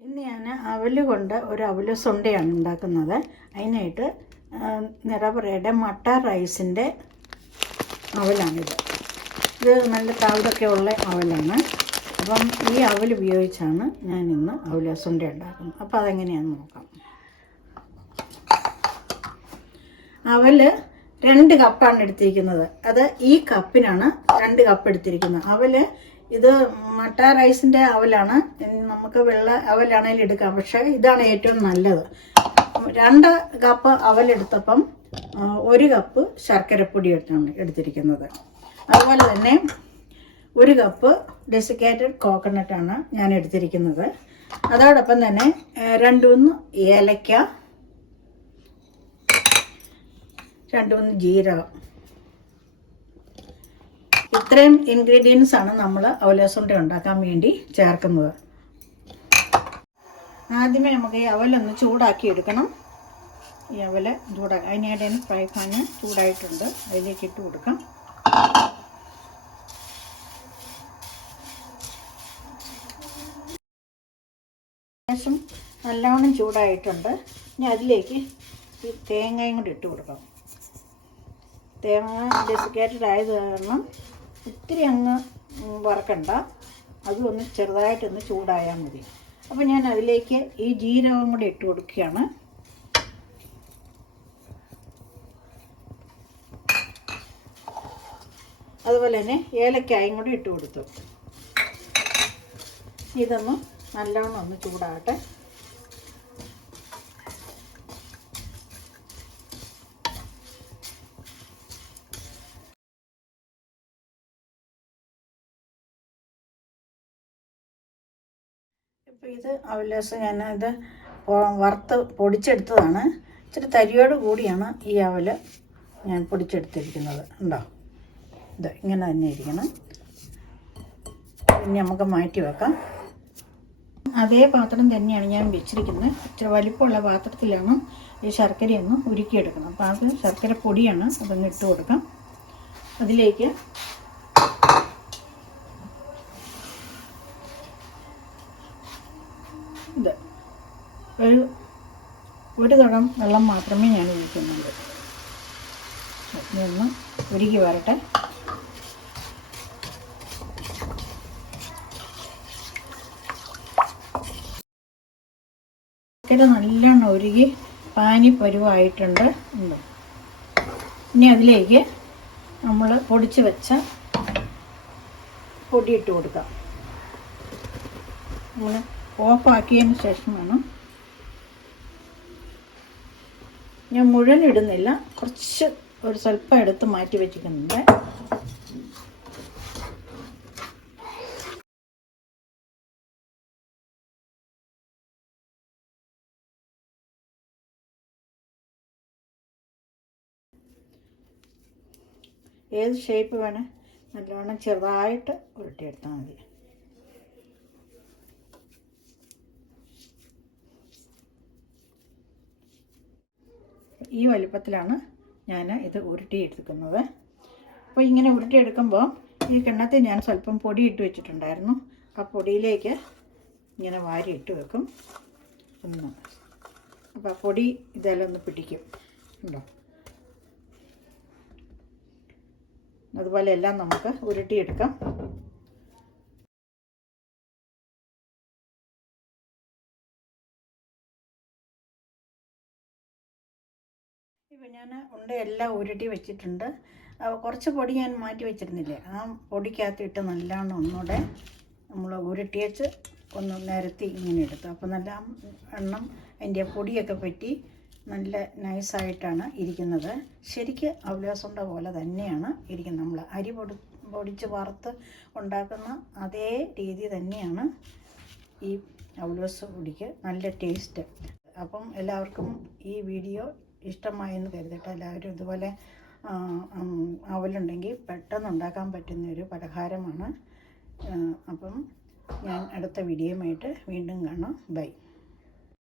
ഇന്ന് ഞാൻ അവൽ കൊണ്ട് ഒരു അവൽ സുണ്ടയാണ് ഉണ്ടാക്കുന്നത്. അതിനായിട്ട് ആ, നിറപറയുടെ മട്ട റൈസിന്റെ അവലാണിത്. ഇത് നല്ല തവിടൊക്കെ ഉള്ള അവലാണ്. അപ്പം ഈ അവൽ ഉപയോഗിച്ചാണ് ഞാൻ ഇന്ന് അവല സുണ്ട ഉണ്ടാക്കുന്നത്. അപ്പോൾ അതെങ്ങനെയാണെന്ന് നോക്കാം. അവൽ രണ്ട് കപ്പാണ് എടുത്തിരിക്കുന്നത്. അത് ഈ കപ്പിനാണ് രണ്ട് കപ്പ് എടുത്തിരിക്കുന്നത്. അവൽ ഇത് മട്ട റൈസിന്റെ അവലാണ്. നമുക്ക് വെള്ള അവലാണെങ്കിലും എടുക്കാം. പക്ഷേ ഇതാണ് ഏറ്റവും നല്ലത്. രണ്ട് കപ്പ് അവലെടുത്തപ്പം ഒരു കപ്പ് ശർക്കരപ്പൊടി എടുത്താണ് എടുത്തിരിക്കുന്നത്. അതുപോലെ തന്നെ ഒരു കപ്പ് ഡെസിക്കേറ്റഡ് കോക്കനട്ടാണ് ഞാൻ എടുത്തിരിക്കുന്നത്. അതോടൊപ്പം തന്നെ രണ്ട് മൂന്ന് ഏലക്ക രണ്ട് മൂന്ന് ജീരകം. ഇത്രയും ഇൻഗ്രീഡിയൻസ് ആണ് നമ്മൾ അവലസുണ്ട ഉണ്ടാക്കാൻ വേണ്ടി ചേർക്കുന്നത്. ആദ്യമേ നമുക്ക് ഈ അവലൊന്ന് ചൂടാക്കി എടുക്കണം. ഈ അവല ചൂടാക്കി അതിനിടെ ഫ്രൈ പാന് ചൂടായിട്ടുണ്ട്. അതിലേക്ക് ഇട്ട് കൊടുക്കാം. ശേഷം നല്ലവണ്ണം ചൂടായിട്ടുണ്ട്. ഇനി അതിലേക്ക് ഈ തേങ്ങയും കൂടി ഇട്ട് കൊടുക്കാം. തേങ്ങ ഡെസിക്കേറ്റഡ് ആയത് കാരണം ഒത്തിരി അങ്ങ് വറക്കണ്ട. അതൊന്ന് ചെറുതായിട്ടൊന്ന് ചൂടായാൽ മതി. അപ്പോൾ ഞാൻ അതിലേക്ക് ഈ ജീരകം കൂടി ഇട്ട് കൊടുക്കുകയാണ്. അതുപോലെ തന്നെ ഏലക്കായും കൂടി ഇട്ട് കൊടുത്തു. ഇതൊന്ന് നല്ലവണ്ണം ഒന്ന് ചൂടാകട്ടെ. ഇപ്പോൾ ഇത് അവലേസ് പൊ- വറുത്ത് പൊടിച്ചെടുത്തതാണ്. ഇച്ചിരി തരിയോട് കൂടിയാണ് ഈ അവൽ ഞാൻ പൊടിച്ചെടുത്തിരിക്കുന്നത്. ഉണ്ടോ ഇത് ഇങ്ങനെ തന്നെ ഇരിക്കണം. പിന്നെ നമുക്ക് മാറ്റി വെക്കാം. അതേ പാത്രം തന്നെയാണ് ഞാൻ വെച്ചിരിക്കുന്നത്. ഇച്ചിരി വലിപ്പമുള്ള പാത്രത്തിലാണ് ഈ ശർക്കരയൊന്ന് ഉരുക്കിയെടുക്കണം അപ്പോൾ അത് ശർക്കര പൊടിയാണ്. അതൊന്ന് ഇട്ട് കൊടുക്കാം. അതിലേക്ക് ഇത് ഒരു ഒരു തടം വെള്ളം മാത്രമേ ഞാൻ ഒഴിക്കുന്നുള്ളൂ. ഒന്ന് ഉരുകി വരട്ടെ. നല്ലോണം ഉരുകി പാനി പരുവായിട്ടുണ്ട്. ഉണ്ട്? ഇനി അതിലേക്ക് നമ്മൾ പൊടിച്ച് വെച്ച പൊടിയിട്ട് കൊടുക്കാം. നമ്മൾ ഓഫാക്കിയതിന് ശേഷം വേണം ഞാൻ മുഴുവൻ ഇടുന്നില്ല. കുറച്ച് ഒരു സ്വല്പം എടുത്ത് മാറ്റി വെച്ചിരിക്കുന്നുണ്ട് ഏത് ഷേപ്പ് വേണേൽ നല്ലോണം ചെറുതായിട്ട് ഉരുട്ടിയെടുത്താൽ മതി. ഈ വലിപ്പത്തിലാണ് ഞാൻ ഇത് ഉരുട്ടി എടുക്കുന്നത്. അപ്പോൾ ഇങ്ങനെ ഉരുട്ടിയെടുക്കുമ്പോൾ ഈ കിണ്ണത്തിൽ ഞാൻ സ്വല്പം പൊടി ഇട്ട് വെച്ചിട്ടുണ്ടായിരുന്നു. ആ പൊടിയിലേക്ക് ഇങ്ങനെ വാരി ഇട്ട് വെക്കും. ഒന്ന്. അപ്പോൾ ആ പൊടി ഇതെല്ലാം ഒന്ന് പിടിക്കും. ഉണ്ടോ? അതുപോലെ എല്ലാം നമുക്ക് ഉരുട്ടിയെടുക്കാം. ഇപ്പം ഞാൻ ഉണ്ട എല്ലാം ഉരുട്ടി വെച്ചിട്ടുണ്ട്. കുറച്ച് പൊടി ഞാൻ മാറ്റി വെച്ചിരുന്നില്ലേ. ആ പൊടിക്കകത്ത് ഇട്ട് നല്ലോണം ഒന്നുകൂടെ നമ്മൾ ഉരുട്ടിയച്ച് ഒന്ന് നിരത്തി ഇങ്ങനെ എടുത്തു. അപ്പോൾ നല്ല എണ്ണം അതിന്റെ പൊടിയൊക്കെ പറ്റി നല്ല നൈസായിട്ടാണ് ഇരിക്കുന്നത്. ശരിക്ക് അവലാസുണ്ട പോലെ തന്നെയാണ് ഇരിക്കുന്നത്. നമ്മൾ അരി പൊടി പൊടിച്ച് വറുത്ത് ഉണ്ടാക്കുന്ന അതേ രീതി തന്നെയാണ് ഈ അവലോസ് പൊടിക്ക് നല്ല ടേസ്റ്റ് അപ്പം എല്ലാവർക്കും ഈ വീഡിയോ ഇഷ്ടമായെന്ന് കരുതട്ടെ. എല്ലാവരും ഇതുപോലെ അവലുണ്ടെങ്കിൽ പെട്ടെന്ന് ഉണ്ടാക്കാൻ പറ്റുന്ന ഒരു പലഹാരമാണ്. അപ്പം ഞാൻ അടുത്ത വീഡിയോയുമായിട്ട് വീണ്ടും കാണാം. ബൈ.